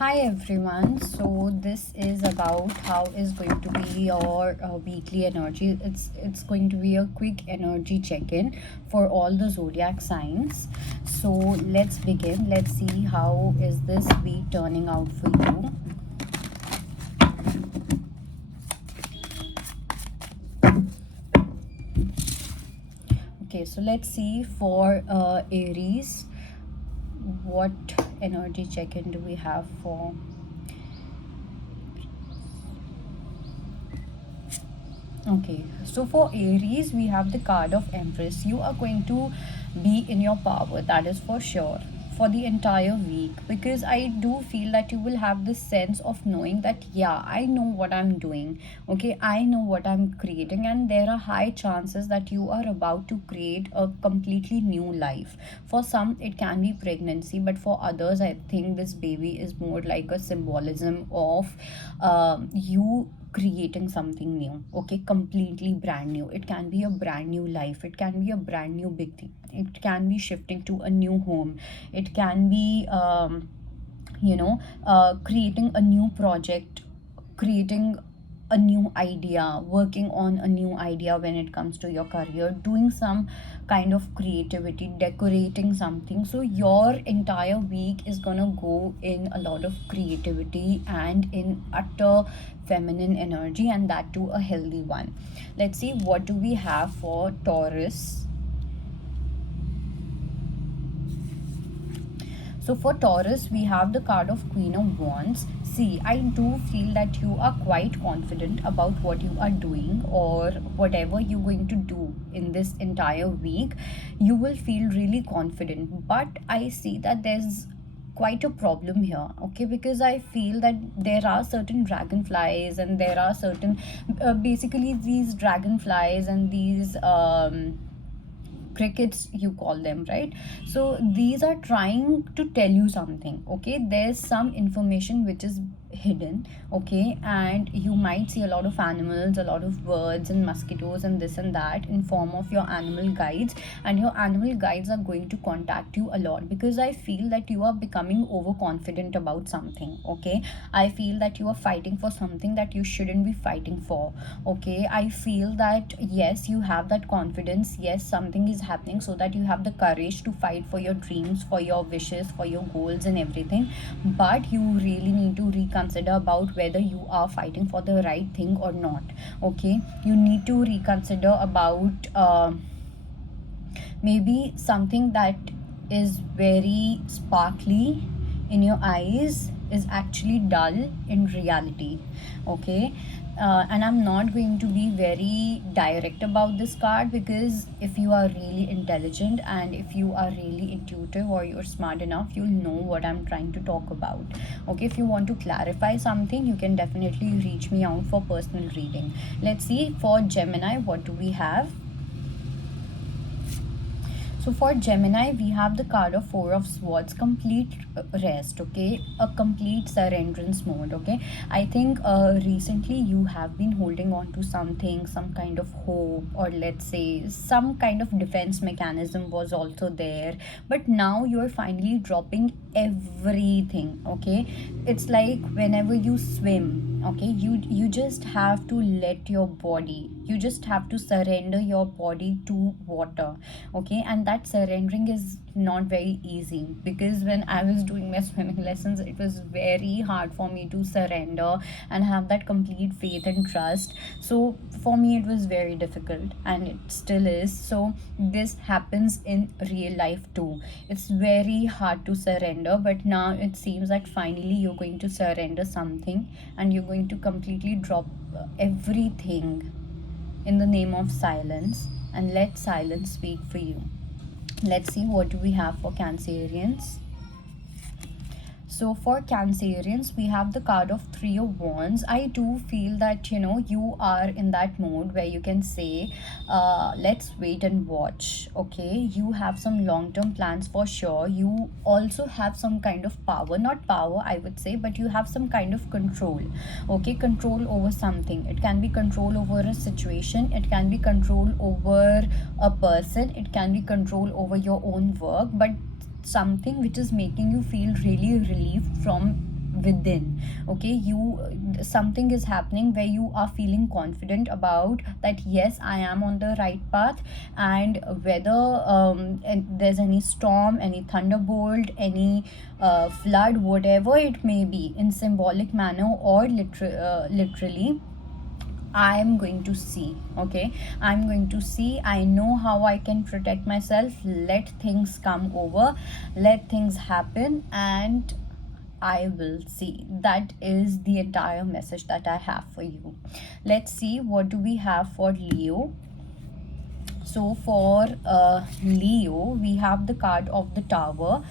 Hi everyone. So this is about how is going to be your weekly energy. It's going to be a quick energy check-in for all the zodiac signs. So let's begin. Let's see how is this week turning out for you. Okay, so let's see for Aries. What energy check-in do we have for? Okay, so for Aries, we have the card of Empress. You are going to be in your power, that is for sure, for the entire week, because I do feel that you will have this sense of knowing that, yeah, I know what I'm doing. Okay, I know what I'm creating, and there are high chances that you are about to create a completely new life. For some, it can be pregnancy, but for others, I think this baby is more like a symbolism of you creating something new. Okay, completely brand new. It can be a brand new life, it can be a brand new big thing, it can be shifting to a new home, it can be creating a new project, creating a new idea, working on a new idea when it comes to your career, doing some kind of creativity, decorating something. So your entire week is gonna go in a lot of creativity and in utter feminine energy, and that too a healthy one. Let's see what do we have for Taurus. So for Taurus, we have the card of Queen of Wands. See, I do feel that you are quite confident about what you are doing or whatever you're going to do in this entire week. You will feel really confident. But I see that there's quite a problem here, okay, because I feel that there are certain dragonflies and there are certain basically these dragonflies and these crickets, you call them, right? So these are trying to tell you something. Okay, there's some information which is hidden. Okay, and you might see a lot of animals, a lot of birds and mosquitoes and this and that in form of your animal guides, and your animal guides are going to contact you a lot, because I feel that you are becoming overconfident about something. Okay, I feel that you are fighting for something that you shouldn't be fighting for. Okay, I feel that yes, you have that confidence, yes, something is happening, so that you have the courage to fight for your dreams, for your wishes, for your goals and everything. But you really need to reconsider about whether you are fighting for the right thing or not. Okay, you need to reconsider about maybe something that is very sparkly in your eyes is actually dull in reality. Okay, and I'm not going to be very direct about this card, because if you are really intelligent and if you are really intuitive or you're smart enough, you'll know what I'm trying to talk about. Okay, if you want to clarify something, you can definitely reach me out for personal reading. Let's see for Gemini, what do we have? So for Gemini, we have the card of Four of Swords, complete rest, okay, a complete surrenderance mode. Okay, I think recently you have been holding on to something, some kind of hope, or let's say some kind of defense mechanism was also there, but now you're finally dropping everything. Okay, it's like whenever you swim, okay, you just have to let your body, you just have to surrender your body to water. Okay, and that surrendering is not very easy, because when I was doing my swimming lessons, it was very hard for me to surrender and have that complete faith and trust. So for me it was very difficult, and it still is. So this happens in real life too. It's very hard to surrender, but now it seems that finally you're going to surrender something, and you're going to completely drop everything in the name of silence, and let silence speak for you. Let's see what do we have for Cancerians. So for Cancerians, we have the card of Three of Wands. I do feel that, you are in that mode where you can say, let's wait and watch. Okay, you have some long-term plans for sure. You also have some kind of power, not power, I would say, but you have some kind of control. Okay, control over something. It can be control over a situation, it can be control over a person, it can be control over your own work, but something which is making you feel really relieved from within. Okay, you, something is happening where you are feeling confident about that, yes, I am on the right path. And whether and there's any storm, any thunderbolt, any flood, whatever it may be, in symbolic manner or literally, I'm going to see. Okay, I'm going to see. I know how I can protect myself. Let things come over, let things happen, and I will see. That is the entire message that I have for you. Let's see, what do we have for Leo. So for Leo, we have the card of the Tower.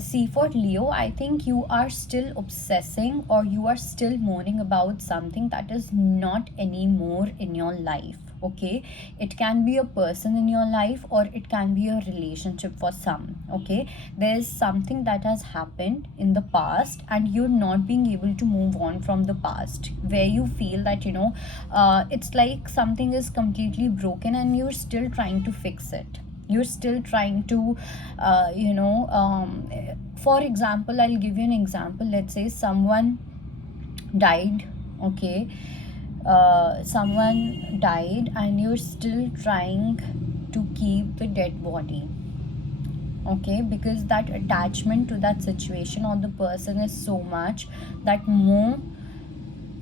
See, for Leo, I think you are still obsessing, or you are still mourning about something that is not anymore in your life. Okay, it can be a person in your life, or it can be a relationship for some. Okay, there's something that has happened in the past, and you're not being able to move on from the past, where you feel that, it's like something is completely broken and you're still trying to fix it. You're still trying to for example, I'll give you an example. Let's say someone died. Okay, someone died and you're still trying to keep the dead body. Okay, because that attachment to that situation or the person is so much, that more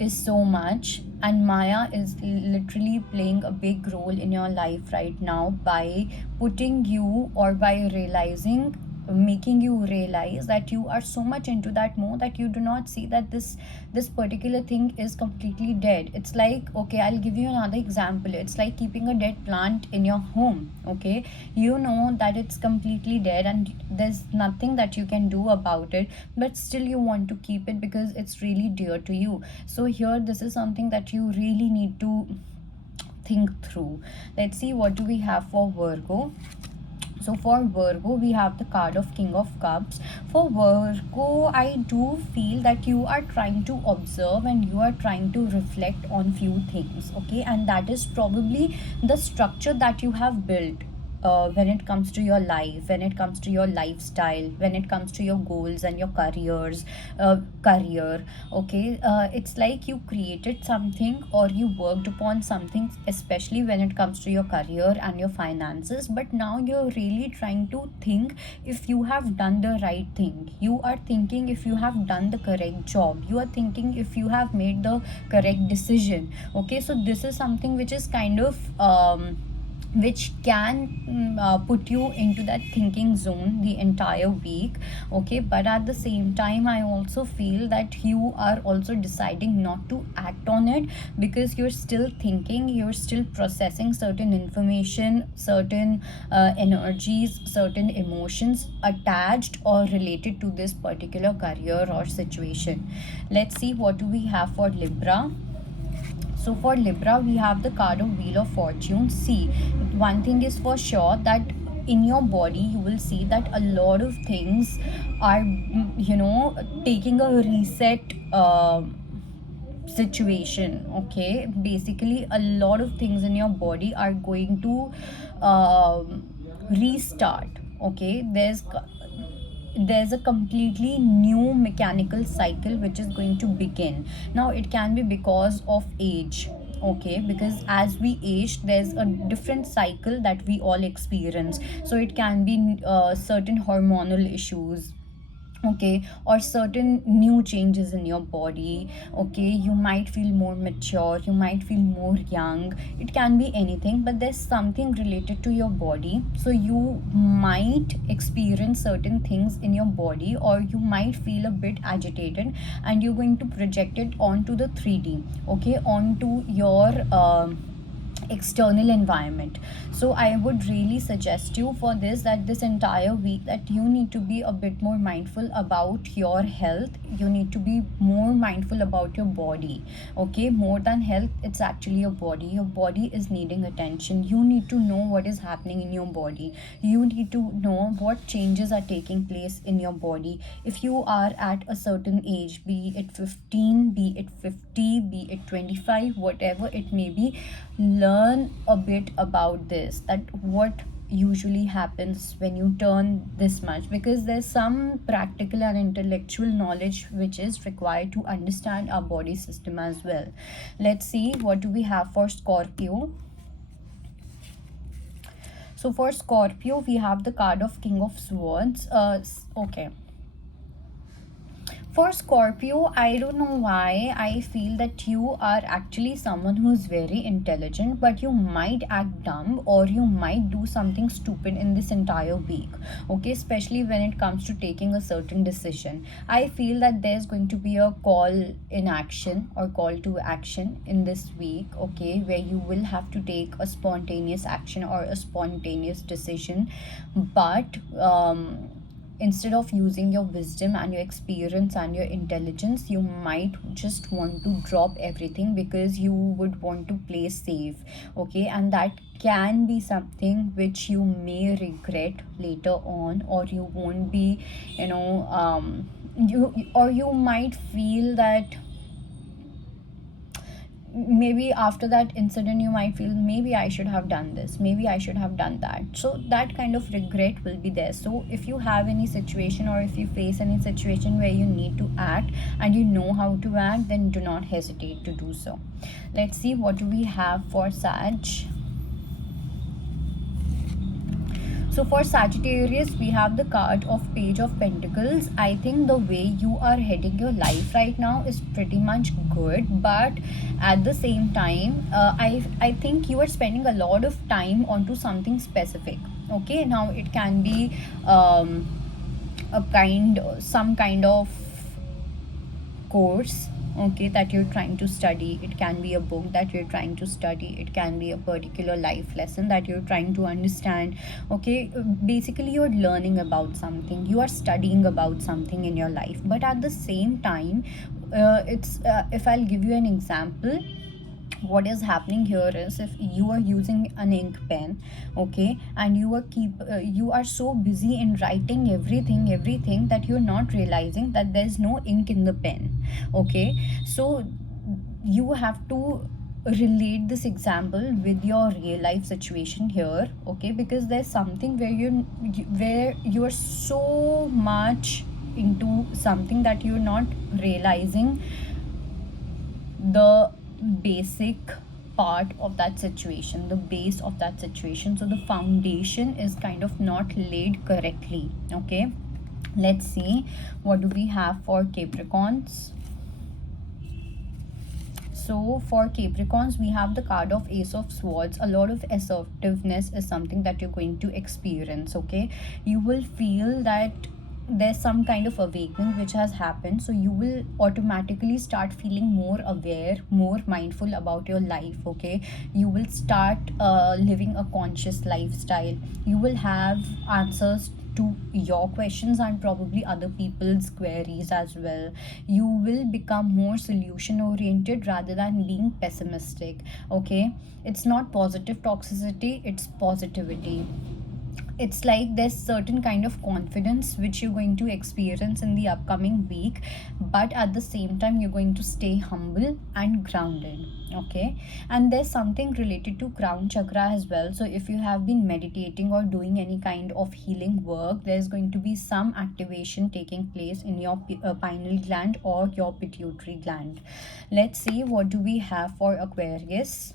is so much, and Maya is literally playing a big role in your life right now by putting you, or by realizing, making you realize that you are so much into that mode that you do not see that this particular thing is completely dead. It's like, okay, I'll give you another example. It's like keeping a dead plant in your home. Okay, you know that it's completely dead and there's nothing that you can do about it, but still you want to keep it because it's really dear to you. So here, this is something that you really need to think through. Let's see, what do we have for Virgo. So for Virgo, we have the card of King of Cups. For Virgo, I do feel that you are trying to observe and you are trying to reflect on few things. Okay, and that is probably the structure that you have built. When it comes to your life, when it comes to your lifestyle, when it comes to your goals and your career. Okay, it's like you created something, or you worked upon something, especially when it comes to your career and your finances, but now you're really trying to think if you have done the right thing. You are thinking if you have done the correct job. You are thinking if you have made the correct decision. Okay, so this is something which is kind of which can put you into that thinking zone the entire week. Okay, but at the same time, I also feel that you are also deciding not to act on it, because you're still thinking, you're still processing certain information, certain energies, certain emotions attached or related to this particular career or situation. Let's see, what do we have for Libra. So for Libra, we have the card of Wheel of Fortune. See, one thing is for sure, that in your body you will see that a lot of things are, taking a reset situation. Okay, basically a lot of things in your body are going to restart. Okay, there's a completely new mechanical cycle which is going to begin. Now it can be because of age. Okay, because as we age, there's a different cycle that we all experience. So it can be certain hormonal issues. Okay, or certain new changes in your body. Okay, you might feel more mature, you might feel more young. It can be anything, but there's something related to your body. So you might experience certain things in your body, or you might feel a bit agitated, and you're going to project it onto the 3D. Okay, onto your external environment. So I would really suggest you for this, that this entire week, that you need to be a bit more mindful about your health. You need to be more mindful about your body. Okay, more than health, it's actually your body. Your body is needing attention. You need to know what is happening in your body. You need to know what changes are taking place in your body. If you are at a certain age, be it 15, be it 50, be it 25, whatever it may be, learn a bit about this, that what usually happens when you turn this much, because there's some practical and intellectual knowledge which is required to understand our body system as well. Let's see what do we have for Scorpio. So for Scorpio, we have the card of King of Swords. Okay. For Scorpio, I don't know why I feel that you are actually someone who's very intelligent, but you might act dumb or you might do something stupid in this entire week. Okay, especially when it comes to taking a certain decision. I feel that there's going to be a call in action or call to action in this week, okay, where you will have to take a spontaneous action or a spontaneous decision. But instead of using your wisdom and your experience and your intelligence, you might just want to drop everything because you would want to play safe. Okay, and that can be something which you may regret later on, or you won't be, you, or you might feel that maybe after that incident you might feel, maybe I should have done this, maybe I should have done that. So that kind of regret will be there. So if you have any situation or if you face any situation where you need to act and you know how to act, then do not hesitate to do so. Let's see what do we have for Sag. So for Sagittarius, we have the card of Page of Pentacles. I think the way you are heading your life right now is pretty much good, but at the same time, I think you are spending a lot of time onto something specific. Okay, now it can be some kind of course, okay, that you're trying to study. It can be a book that you're trying to study, it can be a particular life lesson that you're trying to understand. Okay, basically you're learning about something, you are studying about something in your life. But at the same time, it's if I'll give you an example, what is happening here is, if you are using an ink pen, okay, and you are so busy in writing everything that you're not realizing that there's no ink in the pen. Okay, so you have to relate this example with your real life situation here. Okay, because there's something where you are so much into something that you're not realizing the basic part of that situation, the base of that situation. So the foundation is kind of not laid correctly. Okay, let's see what do we have for Capricorns. So for Capricorns, we have the card of Ace of Swords. A lot of assertiveness is something that you're going to experience. Okay, you will feel that there's some kind of awakening which has happened, so you will automatically start feeling more aware, more mindful about your life. Okay, you will start living a conscious lifestyle. You will have answers to your questions and probably other people's queries as well. You will become more solution oriented rather than being pessimistic. Okay, it's not positive toxicity, it's positivity. It's like there's certain kind of confidence which you're going to experience in the upcoming week, but at the same time you're going to stay humble and grounded. Okay, and there's something related to crown chakra as well. So if you have been meditating or doing any kind of healing work, there's going to be some activation taking place in your pineal gland or your pituitary gland. Let's see what do we have for Aquarius.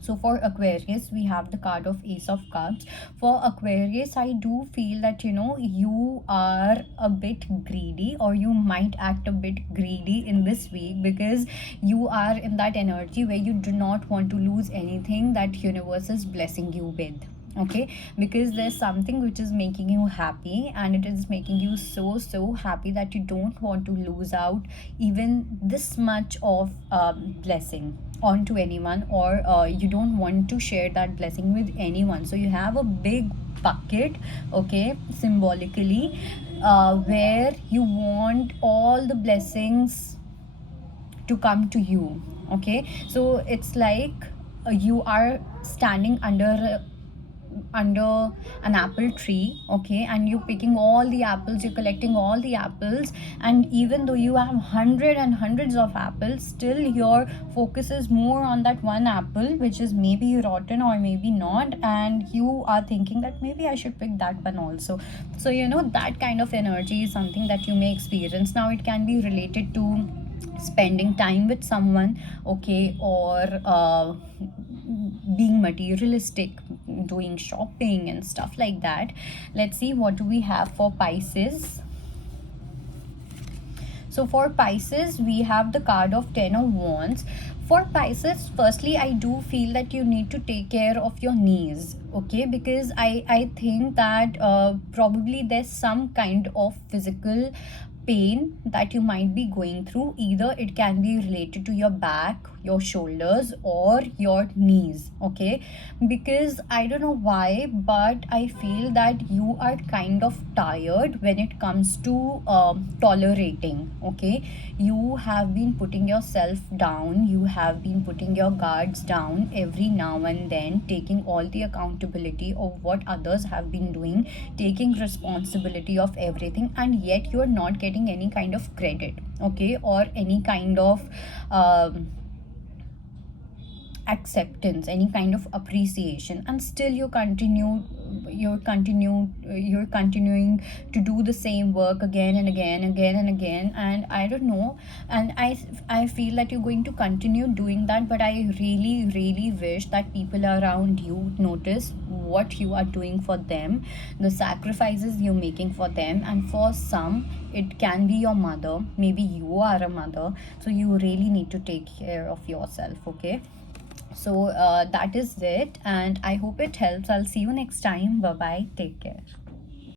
So for Aquarius, we have the card of Ace of Cups. For Aquarius, I do feel that you are a bit greedy, or you might act a bit greedy in this week, because you are in that energy where you do not want to lose anything that universe is blessing you with. Okay, because there's something which is making you happy, and it is making you so happy that you don't want to lose out even this much of blessing onto anyone, or you don't want to share that blessing with anyone. So you have a big bucket, okay, symbolically, where you want all the blessings to come to you. Okay, so it's like you are standing under under an apple tree, okay, and you're picking all the apples, you're collecting all the apples, and even though you have hundred and hundreds of apples, still your focus is more on that one apple which is maybe rotten or maybe not, and you are thinking that maybe I should pick that one also. So that kind of energy is something that you may experience. Now it can be related to spending time with someone, okay, or being materialistic, doing shopping and stuff like that. Let's see what do we have for Pisces. So for Pisces, we have the card of Ten of Wands. For Pisces, firstly, I do feel that you need to take care of your knees, okay? Because I think that probably there's some kind of physical pain that you might be going through. Either it can be related to your back, your shoulders, or your knees, okay? Because I don't know why, but I feel that you are kind of tired when it comes to tolerating, okay? You have been putting yourself down, you have been putting your guards down every now and then, taking all the accountability of what others have been doing, taking responsibility of everything, and yet you are not getting any kind of credit, okay, or any kind of acceptance, any kind of appreciation, and still you're continuing to do the same work again and again. And I don't know, and I feel that you're going to continue doing that, but I really wish that people around you notice what you are doing for them, the sacrifices you're making for them. And for some, it can be your mother, maybe you are a mother, so you really need to take care of yourself, okay? So that is it, and I hope it helps. I'll see you next time. Bye bye, take care.